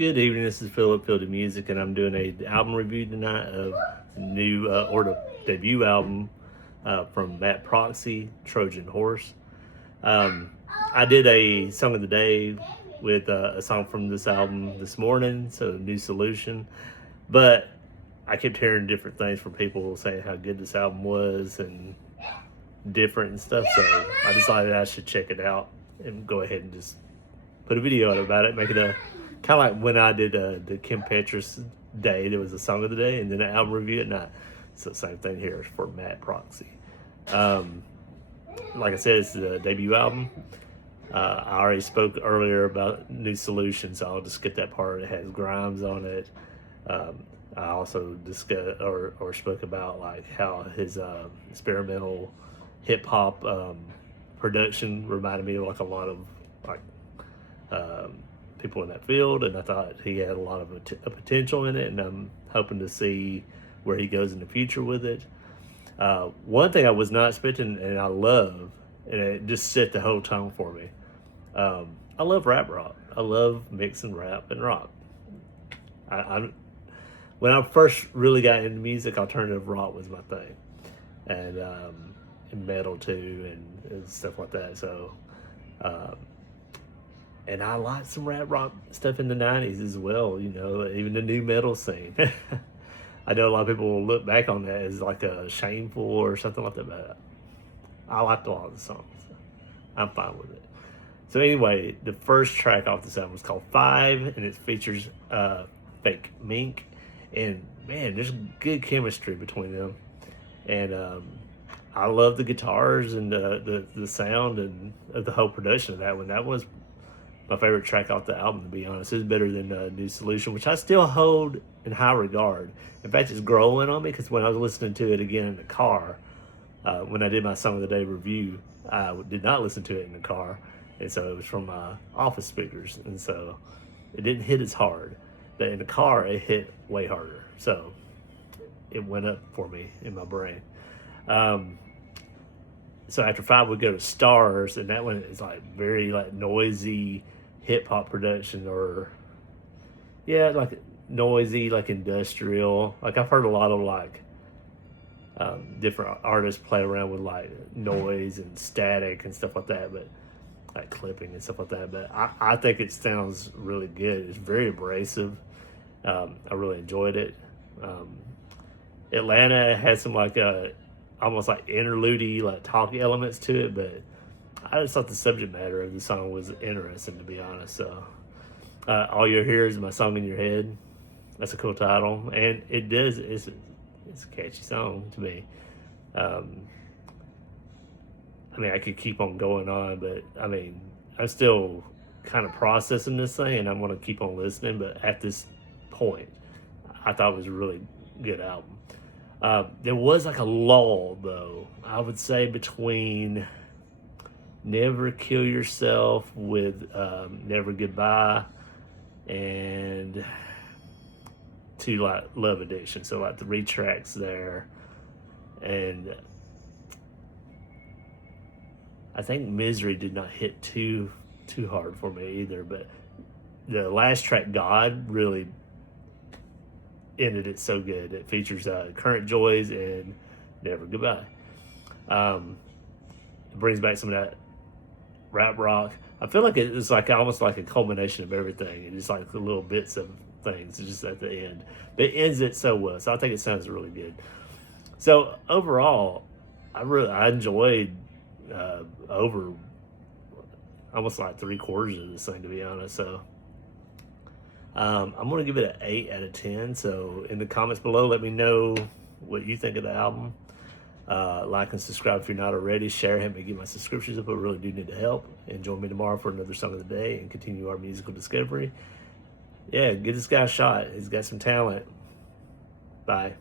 Good evening, this is Philip Field of Music, and I'm doing a album review tonight of the new or the debut album from mattproxy, Trojan Horse. I did a song of the day with a song from this album this morning, so New Solution. But I kept hearing different things from people saying how good this album was and different and stuff, so I decided I should check it out and go ahead and just put a video out about it, make it a kind of like when I did the Kim Petras day. There was a song of the day and then an album review at night. So same thing here for mattproxy. Like I said, it's the debut album. I already spoke earlier about New Solution, so I'll just skip that part. It has Grimes on it. I also discussed or spoke about like how his experimental hip hop production reminded me of like a lot of like people in that field, and I thought he had a lot of potential in it, and I'm hoping to see where he goes in the future with it. One thing I was not expecting, and I love, and it just set the whole tone for me. I love rap rock. I love mixing rap and rock. When I first really got into music, alternative rock was my thing, and metal too, and stuff like that. So, and I like some rap rock stuff in the 90s as well, you know, even the new metal scene. I know a lot of people will look back on that as like a shameful or something like that, but I liked a lot of the songs. So I'm fine with it. So anyway, the first track off this album is called 5, and it features Fake Mink. And man, there's good chemistry between them. And I love the guitars and the sound and the whole production of that one. That was my favorite track off the album, to be honest. It's better than New Solution, which I still hold in high regard. In fact, it's growing on me, because when I was listening to it again in the car, when I did my Song of the Day review, I did not listen to it in the car. And so it was from my office speakers. And so it didn't hit as hard. But in the car, it hit way harder. So it went up for me in my brain. So after 5, we go to Stars, and that one is like very like noisy hip hop production, or like noisy, like industrial. Like I've heard a lot of like different artists play around with like noise and static and stuff like that, but like clipping and stuff like that. But I think it sounds really good. It's very abrasive. I really enjoyed it. Atlanta has some like almost like interlude-y, like talk elements to it, but I just thought the subject matter of the song was interesting, to be honest. So All You Hear Is My Song in Your Head. That's a cool title, and it's a catchy song to me. I mean, I could keep on going on, but I mean, I'm still kind of processing this thing, and I'm going to keep on listening. But at this point, I thought it was a really good album. There was like a lull, though, I would say, between Never Kill Yourself with Never Goodbye and to like Love Addiction. So like 3 tracks there, and I think Misery did not hit too hard for me either, but the last track, God, really ended it so good. It features Current Joys and Never Goodbye. It brings back some of that rap rock. I feel like it's like almost like a culmination of everything, and just like the little bits of things just at the end. But it ends it so well, so I think it sounds really good. So overall, I enjoyed over almost like 3/4 of this thing, to be honest. So I'm going to give it an 8 out of 10. So in the comments below, let me know what you think of the album. Like and subscribe if you're not already. Share, help me get my subscriptions up. I really do need the help. And join me tomorrow for another Song of the Day and continue our musical discovery. Yeah, give this guy a shot. He's got some talent. Bye.